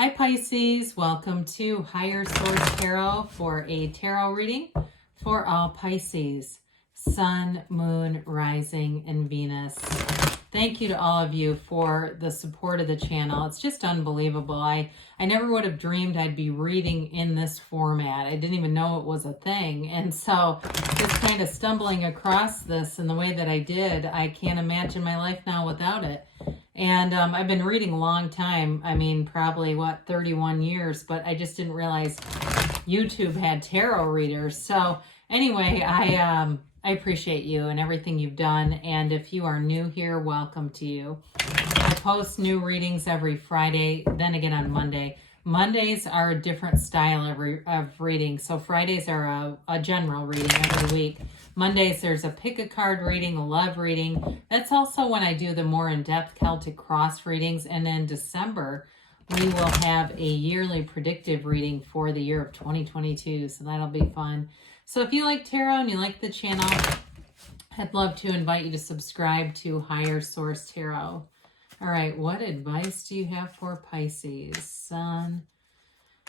Hi Pisces, welcome to Higher Source Tarot for a tarot reading for all Pisces, Sun, Moon, Rising, and Venus. Thank you to all of you for the support of the channel. It's just unbelievable. I never would have dreamed I'd be reading in this format. I didn't even know it was a thing. And so just kind of stumbling across this in the way that I did, I can't imagine my life now without it. And I've been reading a long time. I mean, probably, 31 years, but I just didn't realize YouTube had tarot readers. So anyway, I appreciate you and everything you've done. And if you are new here, welcome to you. I post new readings every Friday, then again on Monday. Mondays are a different style of reading. So Fridays are a general reading every week. Mondays, there's a pick a card reading, a love reading. That's also when I do the more in-depth Celtic cross readings. And then December, we will have a yearly predictive reading for the year of 2022. So that'll be fun. So if you like tarot and you like the channel, I'd love to invite you to subscribe to Higher Source Tarot. All right, what advice do you have for Pisces? Sun,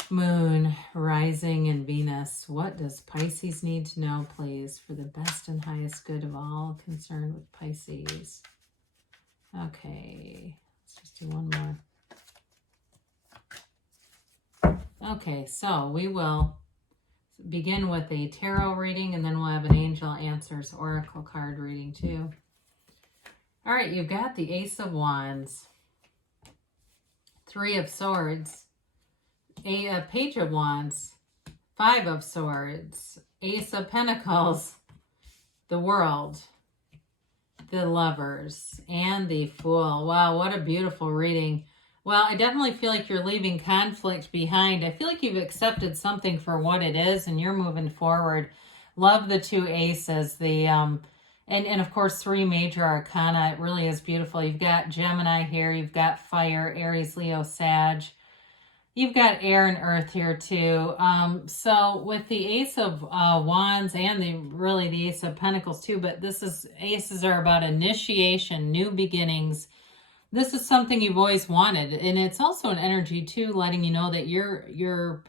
Moon, Rising, and Venus. What does Pisces need to know, please, for the best and highest good of all concerned with Pisces? Okay, let's just do one more. Okay, so we will begin with a tarot reading, and then we'll have an Angel Answers Oracle card reading too. All right, you've got the Ace of Wands, Three of Swords, a Page of Wands, Five of Swords, Ace of Pentacles, the World, the Lovers, and the Fool. Wow, what a beautiful reading. Well, I definitely feel like you're leaving conflict behind. I feel like you've accepted something for what it is and you're moving forward. Love the two aces, and of course 3 major arcana. It really is beautiful. You've got Gemini here, you've got fire, Aries, Leo, Sag. You've got air and earth here too. So with the Ace of Wands and the Ace of Pentacles too, but aces are about initiation, new beginnings. This is something you've always wanted, and it's also an energy too, letting you know that your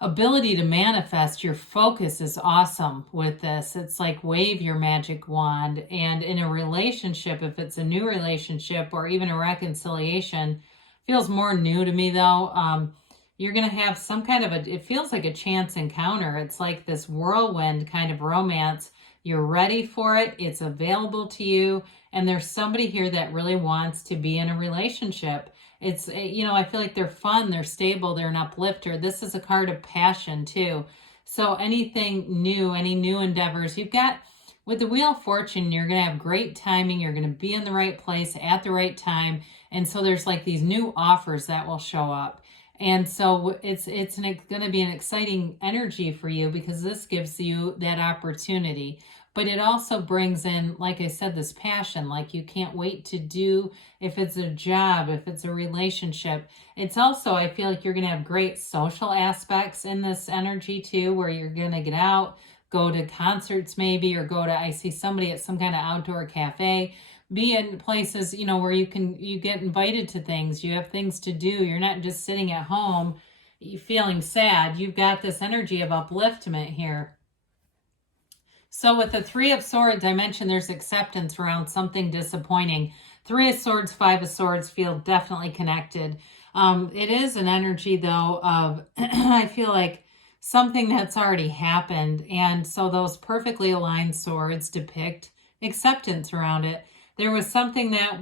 ability to manifest, your focus is awesome with this. It's like wave your magic wand, and in a relationship, if it's a new relationship or even a reconciliation, feels more new to me though. You're going to have some kind of it feels like a chance encounter. It's like this whirlwind kind of romance. You're ready for it. It's available to you. And there's somebody here that really wants to be in a relationship. It's, I feel like they're fun, they're stable, they're an uplifter. This is a card of passion too. So anything new, any new endeavors, you've got, with the Wheel of Fortune, you're going to have great timing. You're going to be in the right place at the right time. And so there's like these new offers that will show up. And so it's going to be an exciting energy for you because this gives you that opportunity. But it also brings in, like I said, this passion, like you can't wait to do, if it's a job, if it's a relationship. It's also, I feel like you're going to have great social aspects in this energy too, where you're going to get out, go to concerts maybe, or I see somebody at some kind of outdoor cafe, be in places, where you get invited to things, you have things to do. You're not just sitting at home feeling sad. You've got this energy of upliftment here. So with the Three of Swords, I mentioned there's acceptance around something disappointing. 3 of Swords, 5 of Swords feel definitely connected. It is an energy though of, I feel like, something that's already happened. And so those perfectly aligned swords depict acceptance around it. There was something that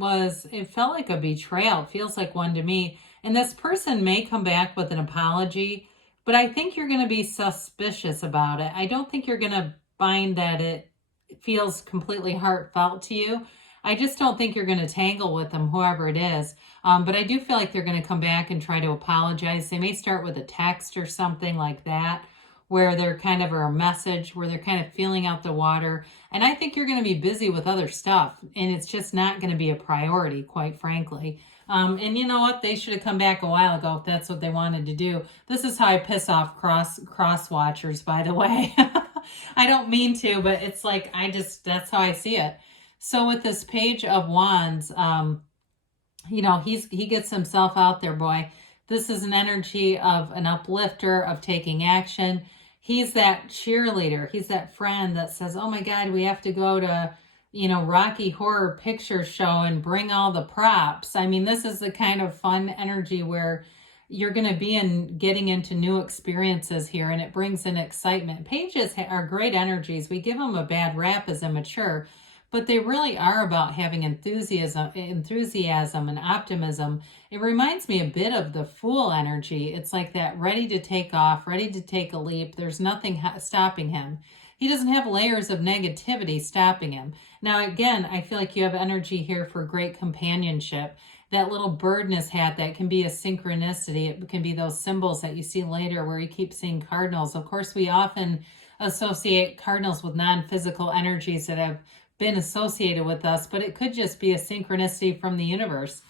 it felt like a betrayal. It feels like one to me. And this person may come back with an apology, but I think you're going to be suspicious about it. I don't think you're going to find that it feels completely heartfelt to you. I just don't think you're going to tangle with them, whoever it is. But I do feel like they're going to come back and try to apologize. They may start with a text or something like that, where they're kind of, or a message where they're kind of feeling out the water. And I think you're going to be busy with other stuff, and it's just not going to be a priority, quite frankly. And you know what? They should have come back a while ago if that's what they wanted to do. This is how I piss off cross watchers, by the way. I don't mean to, but it's like, that's how I see it. So with this Page of Wands, he gets himself out there, boy. This is an energy of an uplifter, of taking action. He's that cheerleader. He's that friend that says, oh my God, we have to go to, Rocky Horror Picture Show and bring all the props. I mean, this is the kind of fun energy where you're going to be getting into new experiences here, and it brings in excitement. Pages are great energies. We give them a bad rap as immature, but they really are about having enthusiasm and optimism. It reminds me a bit of the Fool energy. It's like that, ready to take off, ready to take a leap. There's nothing stopping him. He doesn't have layers of negativity stopping him. Now, again, I feel like you have energy here for great companionship. That little bird in his hat, that can be a synchronicity. It can be those symbols that you see later where you keep seeing cardinals. Of course, we often associate cardinals with non-physical energies that have been associated with us, but it could just be a synchronicity from the universe.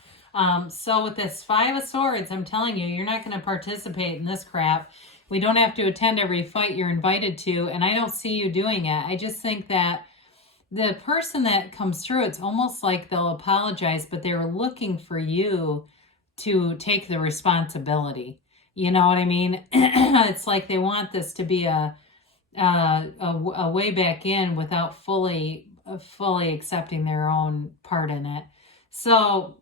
So with this Five of Swords, I'm telling you, you're not going to participate in this crap. We don't have to attend every fight you're invited to, and I don't see you doing it. I just think that the person that comes through, it's almost like they'll apologize, but they're looking for you to take the responsibility. You know what I mean? It's like they want this to be a way back in without fully accepting their own part in it. So,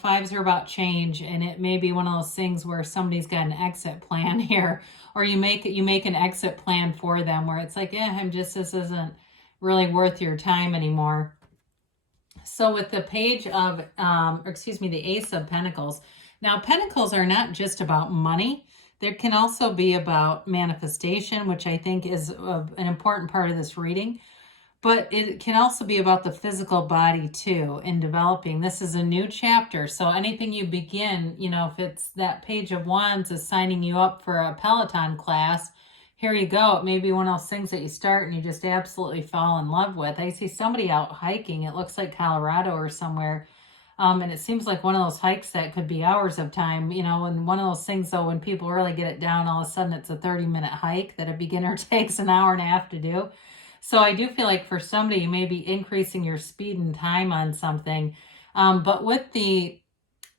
fives are about change, and it may be one of those things where somebody's got an exit plan here, or you make an exit plan for them where it's like, this isn't really worth your time anymore. So with the page of, the Ace of Pentacles. Now, Pentacles are not just about money. There can also be about manifestation, which I think is an important part of this reading. But it can also be about the physical body too, in developing. This is a new chapter. So anything you begin, if it's that Page of Wands is signing you up for a Peloton class, here you go. It may be one of those things that you start and you just absolutely fall in love with. I see somebody out hiking. It looks like Colorado or somewhere. And it seems like one of those hikes that could be hours of time, and one of those things, though, when people really get it down, all of a sudden it's a 30-minute hike that a beginner takes an hour and a half to do. So I do feel like for somebody, you may be increasing your speed and time on something. But with the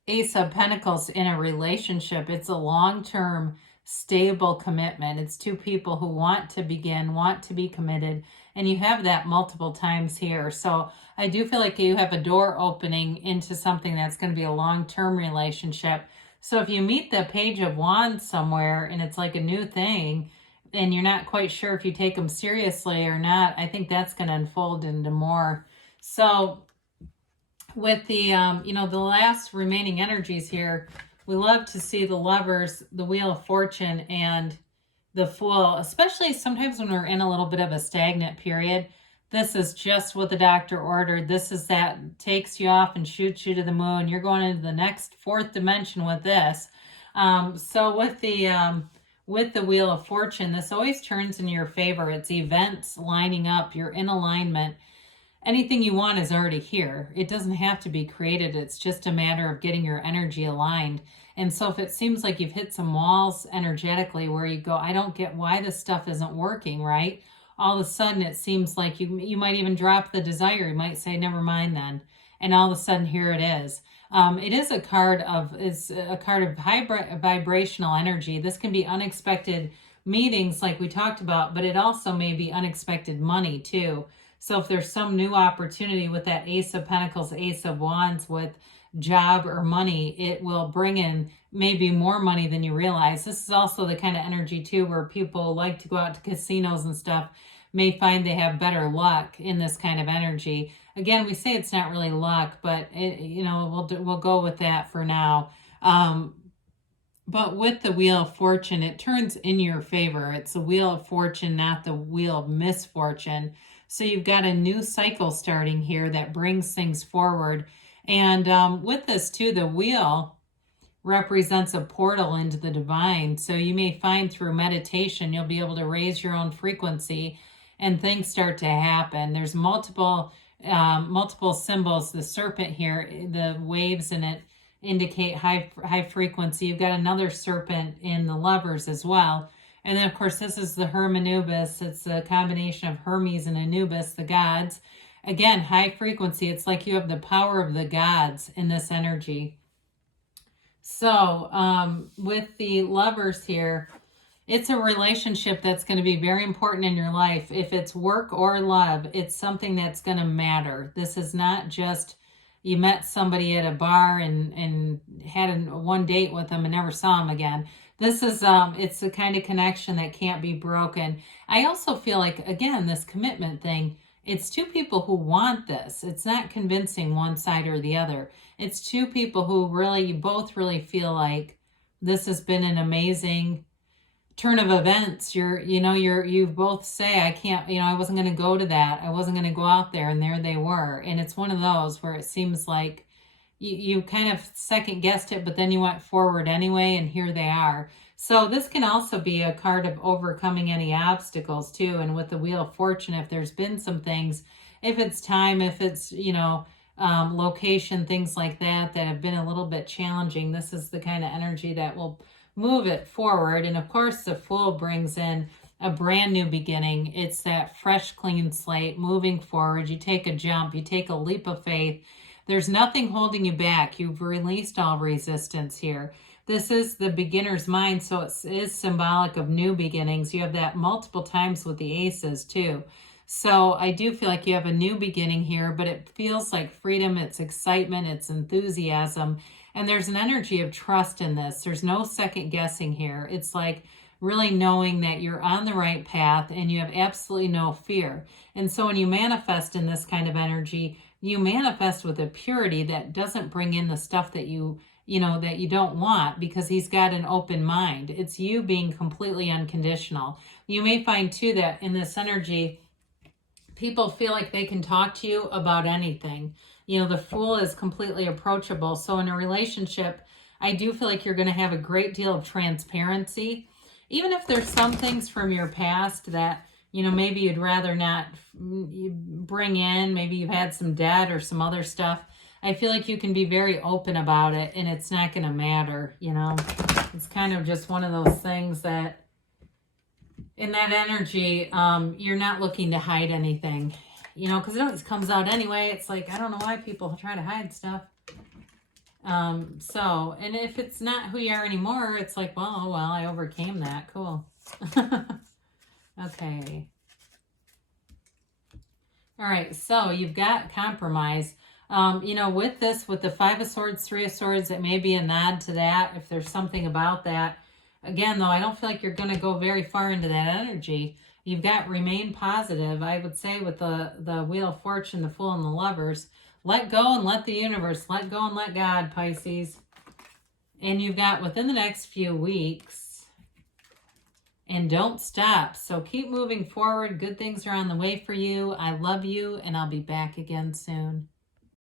Ace of Pentacles in a relationship, it's a long-term stable commitment. It's two people who want to begin, want to be committed, and you have that multiple times here. So I do feel like you have a door opening into something that's going to be a long-term relationship. So if you meet the Page of Wands somewhere and it's like a new thing and you're not quite sure if you take them seriously or not, I think that's going to unfold into more. So with the, the last remaining energies here, we love to see the Lovers, the Wheel of Fortune, and the Fool, especially sometimes when we're in a little bit of a stagnant period. This is just what the doctor ordered. This is that takes you off and shoots you to the moon. You're going into the next fourth dimension with this. So with the Wheel of Fortune, this always turns in your favor. It's events lining up. You're in alignment. Anything you want is already here. It doesn't have to be created. It's just a matter of getting your energy aligned. And so if it seems like you've hit some walls energetically where you go, I don't get why this stuff isn't working, right? All of a sudden it seems like you might even drop the desire. You might say, never mind then. And all of a sudden here it is. It is a card of high vibrational energy. This can be unexpected meetings like we talked about, but it also may be unexpected money too. So if there's some new opportunity with that Ace of Pentacles, Ace of Wands with job or money, it will bring in maybe more money than you realize. This is also the kind of energy too where people like to go out to casinos and stuff, may find they have better luck in this kind of energy. Again, we say it's not really luck, but we'll go with that for now. But with the Wheel of Fortune, it turns in your favor. It's the Wheel of Fortune, not the Wheel of Misfortune. So you've got a new cycle starting here that brings things forward. And with this too, the wheel represents a portal into the divine. So you may find through meditation, you'll be able to raise your own frequency and things start to happen. There's multiple symbols. The serpent here, the waves in it indicate high frequency. You've got another serpent in the Lovers as well. And then, of course, this is the Hermanubis. It's a combination of Hermes and Anubis, the gods. Again, high frequency. It's like you have the power of the gods in this energy. So, with the Lovers here, it's a relationship that's going to be very important in your life. If it's work or love, it's something that's going to matter. This is not just you met somebody at a bar and had one date with them and never saw them again. This is, it's the kind of connection that can't be broken. I also feel like, again, this commitment thing, it's two people who want this. It's not convincing one side or the other. It's two people who really, you both really feel like this has been an amazing turn of events. You both say, I can't, I wasn't going to go to that. I wasn't going to go out there, and there they were. And it's one of those where it seems like you kind of second guessed it, but then you went forward anyway, and here they are. So this can also be a card of overcoming any obstacles too. And with the Wheel of Fortune, if there's been some things, if it's time, if it's, location, things like that have been a little bit challenging, this is the kind of energy that will move it forward. And of course, the Fool brings in a brand new beginning. It's that fresh, clean slate, moving forward. You take a jump, you take a leap of faith. There's nothing holding you back. You've released all resistance here. This is the beginner's mind, so it is symbolic of new beginnings. You have that multiple times with the Aces too. So I do feel like you have a new beginning here, but it feels like freedom, it's excitement, it's enthusiasm, and there's an energy of trust in this. There's no second guessing here. It's like really knowing that you're on the right path and you have absolutely no fear. And so when you manifest in this kind of energy, you manifest with a purity that doesn't bring in the stuff that that you don't want, because he's got an open mind. It's you being completely unconditional. You may find too that in this energy, people feel like they can talk to you about anything. The Fool is completely approachable. So in a relationship, I do feel like you're going to have a great deal of transparency. Even if there's some things from your past that, maybe you'd rather not bring in, maybe you've had some debt or some other stuff. I feel like you can be very open about it and it's not going to matter, It's kind of just one of those things that in that energy, you're not looking to hide anything, because it always comes out anyway. It's like, I don't know why people try to hide stuff. And if it's not who you are anymore, it's like, well, I overcame that. Cool. Okay. All right. So you've got compromise. With this, with the Five of Swords, Three of Swords, it may be a nod to that. If there's something about that. Again, though, I don't feel like you're going to go very far into that energy. You've got remain positive. I would say with the Wheel of Fortune, the Fool, and the Lovers, let go and let the universe, let go and let God, Pisces. And you've got within the next few weeks, and don't stop. So keep moving forward. Good things are on the way for you. I love you, and I'll be back again soon.